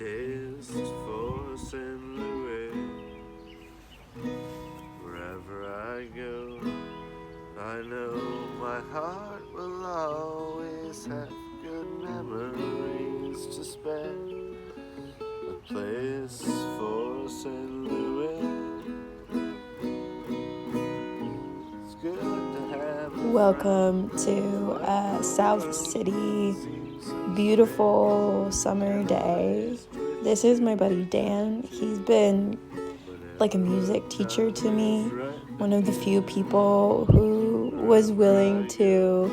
taste for St. Louis. Wherever I go, I know my heart will always have good memories to spare. A place for St. Louis. It's good to have. Welcome to South City. Beautiful summer day. This is my buddy Dan. He's been like a music teacher to me. One of the few people who was willing to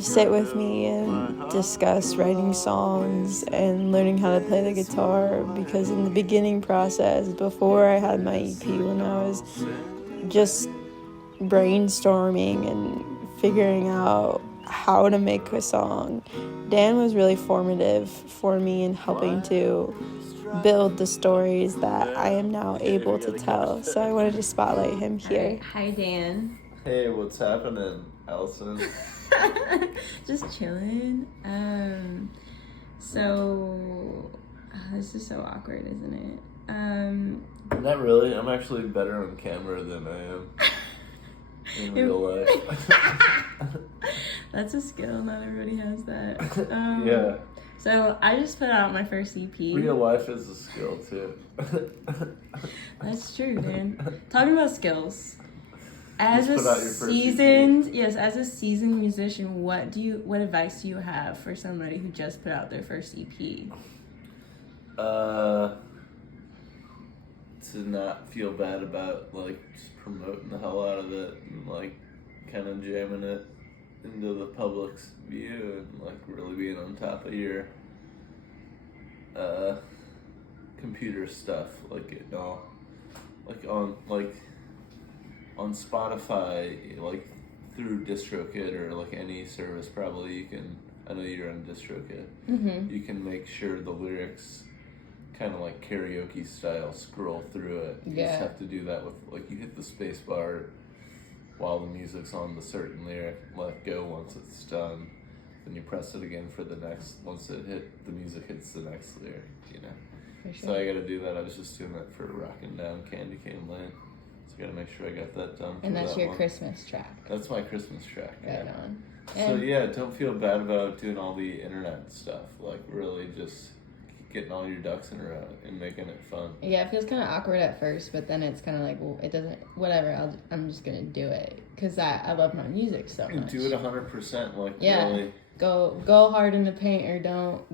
sit with me and discuss writing songs and learning how to play the guitar, because in the beginning process, before I had my EP, when I was just brainstorming and figuring out how to make a song, Dan was really formative for me in helping to build the stories that I am now able to tell. So I wanted to spotlight him here. Hi, Dan. Hey, what's happening, Allison? Just chilling. This is so awkward, isn't it? Not really. I'm actually better on camera than I am in real life. That's a skill. Not everybody has that. Yeah. So I just put out my first EP. Real life is a skill too. That's true, Dan. Talking about skills. As a seasoned musician, what advice do you have for somebody who just put out their first EP? To not feel bad about just promoting the hell out of it and kind of jamming it into the public's view and really being on top of your computer stuff, on Spotify, through DistroKid or any service. Probably you can, I know you're on DistroKid. Mm-hmm. You can make sure the lyrics kind of karaoke style scroll through it. You just have to do that with you hit the space bar while the music's on the certain lyric, let go once it's done, then you press it again for the next, once the music hits the next lyric, For sure. So I gotta do that. I was just doing that for Rockin' Down Candy Cane Lane, so I gotta make sure I got that done. And that's your Christmas track. That's my Christmas track. Right on. So yeah, don't feel bad about doing all the internet stuff, really just getting all your ducks in a row and making it fun. Yeah, it feels kind of awkward at first, but then it's kind of well, it doesn't, whatever, I'm just going to do it, because I love my music so much. And do it 100%, really. Go hard in the paint, or don't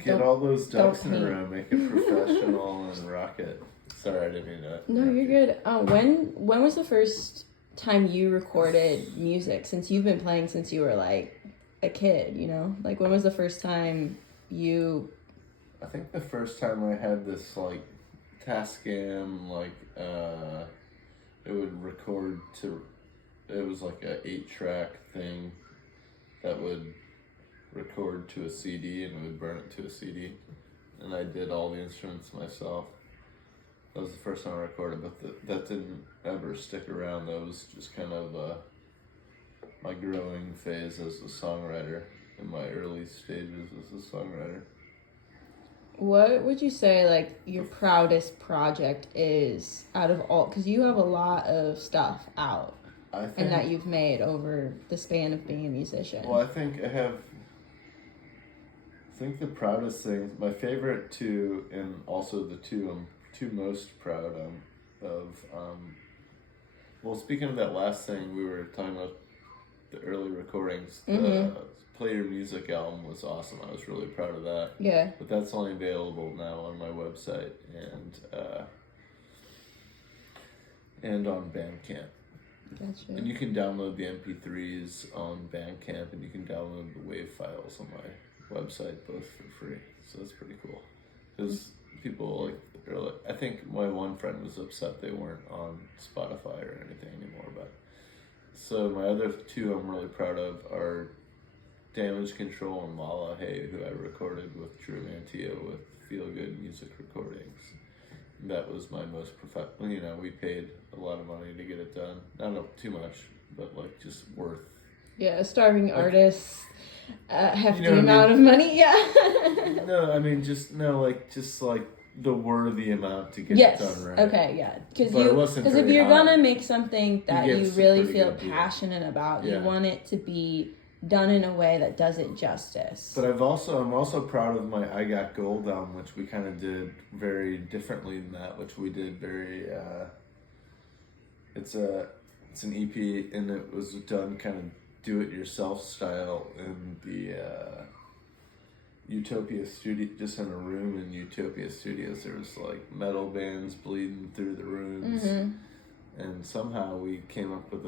Get all those ducks in a row, make it professional and rock it. Sorry, I didn't mean that. No, you're good. When was the first time you recorded music, since you've been playing since you were a kid, when was the first time you... I think the first time I had this Tascam, it would record to, it was a 8-track thing that would record to a CD and it would burn it to a CD, and I did all the instruments myself. That was the first time I recorded, but that didn't ever stick around. That was just kind of my growing phase as a songwriter, in my early stages as a songwriter. What would you say, your proudest project is out of all? Because you have a lot of stuff out and that you've made over the span of being a musician. Well, I think the proudest thing, my favorite two, and also the two I'm most proud of, well, speaking of that last thing, we were talking about the early recordings, Mm-hmm. Play Your Music album was awesome. I was really proud of that. Yeah. But that's only available now on my website and on Bandcamp. Gotcha. And you can download the MP3s on Bandcamp, and you can download the WAV files on my website, both for free. So that's pretty cool. Because people I think my one friend was upset they weren't on Spotify or anything anymore. But so my other two I'm really proud of are Damage Control and Mala Hey, who I recorded with Drew Mantio with Feel Good Music Recordings. That was my most professional. We paid a lot of money to get it done. Not too much, but just worth. Yeah, starving artists hefty You know what I amount of money. Yeah. No, I mean just like the worthy amount to get Yes. it done right. Okay. Yeah. Because But it wasn't if very you're high. gonna make something that You you get some really pretty feel good deal. passionate about, Yeah. you want it to be done in a way that does it justice. But I'm also proud of my I Got Gold album, which we kind of did very differently than that, which we did very. It's an EP, and it was done kind of do-it-yourself style in the Utopia studio, just in a room in Utopia Studios. There was like metal bands bleeding through the rooms, and somehow we came up with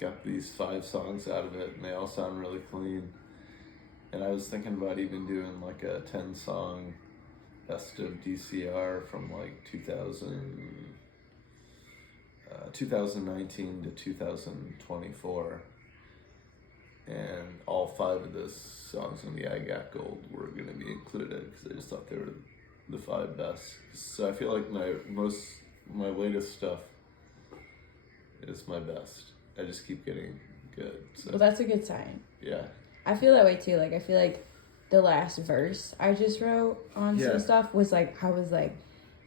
got these 5 songs out of it, and they all sound really clean. And I was thinking about even doing like a 10-song best of DCR from like 2019 to 2024. And all 5 of those songs on the I Got Gold were going to be included because I just thought they were the 5 best. So I feel like my latest stuff is my best. I just keep getting good. So. Well, that's a good sign. Yeah. I feel that way too. Like, I feel like the last verse I just wrote on some stuff was like,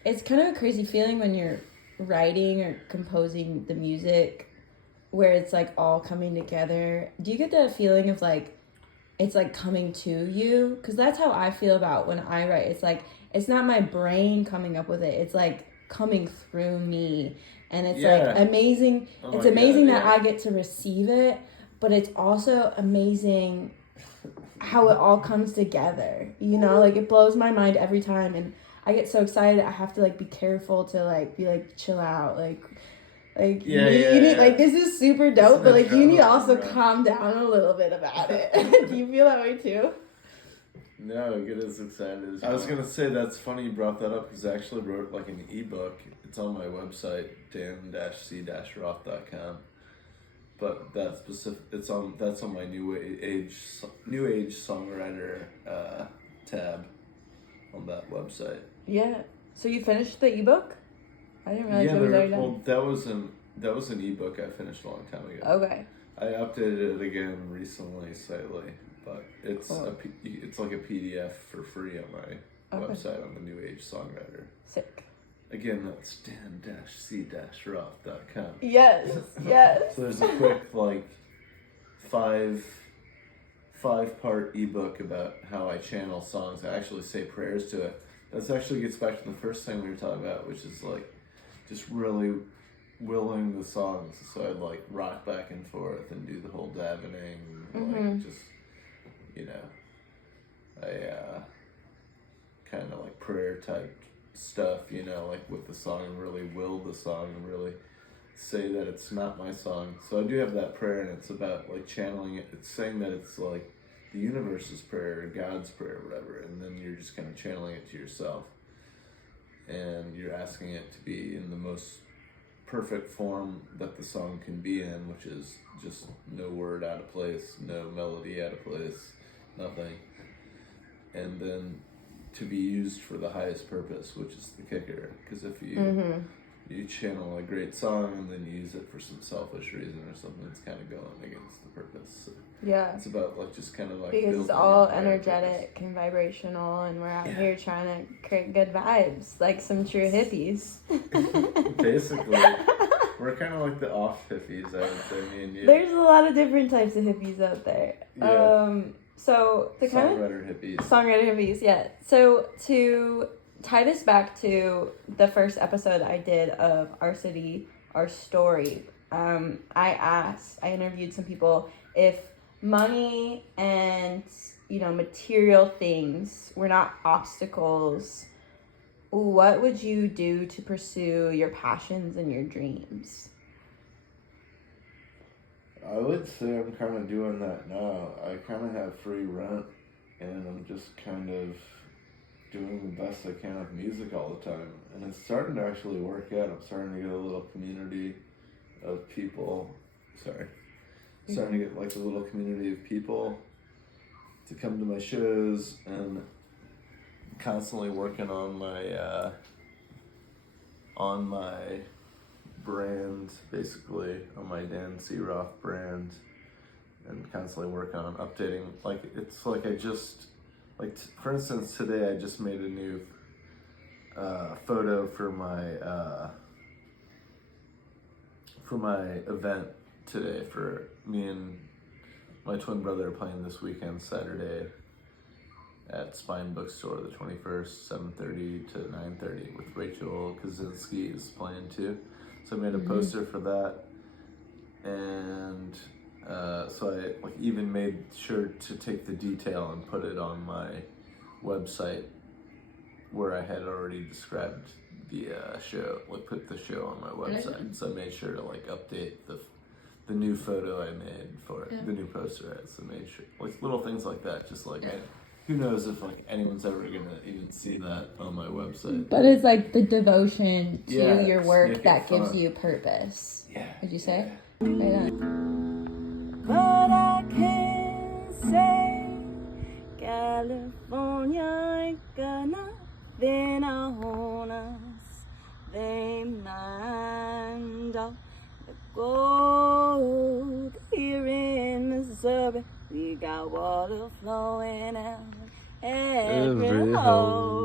it's kind of a crazy feeling when you're writing or composing the music where it's like all coming together. Do you get that feeling of like, it's like coming to you? Because that's how I feel about when I write. It's like, it's not my brain coming up with it. It's like coming through me. And it's like amazing. It's amazing that I get to receive it, but it's also amazing how it all comes together. You know, like it blows my mind every time, and I get so excited. I have to like be careful to like be like chill out, like you need like this is super dope, but like you need to also calm down a little bit about it. Do you feel that way too? No, get as excited as I was gonna say. That's funny you brought that up because I actually wrote like an ebook. It's on my website, dan-c-roth.com. But that's on my new age songwriter tab on that website. Yeah. So you finished the ebook? I didn't realize it was already done. Well, that was an ebook I finished a long time ago. Okay. I updated it again recently, slightly, but it's it's like a PDF for free on my website on the New Age Songwriter. Sick. Again, that's dan-c-roth.com. Yes, yes. So there's a quick like 5-part ebook about how I channel songs. I actually say prayers to it. That actually gets back to the first thing we were talking about, which is like just really willing the songs. So I'd like rock back and forth and do the whole davening, like just, you know, I kind of like prayer type stuff, you know, like with the song and really will the song and really say that it's not my song. So I do have that prayer, and it's about like channeling it. It's saying that it's like the universe's prayer or God's prayer or whatever, and then you're just kind of channeling it to yourself. And you're asking it to be in the most perfect form that the song can be in, which is just no word out of place, no melody out of place, nothing. And then to be used for the highest purpose, which is the kicker. Because if you you channel a great song and then you use it for some selfish reason or something, it's kind of going against the purpose. So yeah. It's about like just kind of like because it's all energetic and vibrational, and we're out here trying to create good vibes, like some true hippies. Basically, we're kind of like the off hippies, I would say. Me and you. There's a lot of different types of hippies out there. Yeah. So the kind of songwriter hippies, yeah. So to tie this back to the first episode I did of Our City, Our Story, I interviewed some people if money and, you know, material things were not obstacles, what would you do to pursue your passions and your dreams? I would say I'm kind of doing that now. I kind of have free rent, and I'm just kind of doing the best I can with music all the time. And it's starting to actually work out. I'm starting to get a little community of people. Starting to get like a little community of people to come to my shows, and constantly working on my brand, basically, on my Dan C. Roth brand, and constantly work on updating. Like, it's like I just, like, for instance, today I just made a new photo for my event today. For me and my twin brother are playing this weekend, Saturday, at Spine Bookstore, the 21st, 7:30 to 9:30, with Rachel Kaczynski is playing too. So I made a poster for that, and so I like even made sure to take the detail and put it on my website, where I had already described the show, like put the show on my website. So I made sure to like update the new photo I made for it, the new poster. So I made sure, like little things like that, just like who knows if like anyone's ever gonna even see that on my website. But it's like the devotion to your work that gives fun. you purpose. Yeah. Would you say? Right on. But I can't say California ain't gonna then on us. They mind all the gold here in Missouri. We got water flowing out every hole.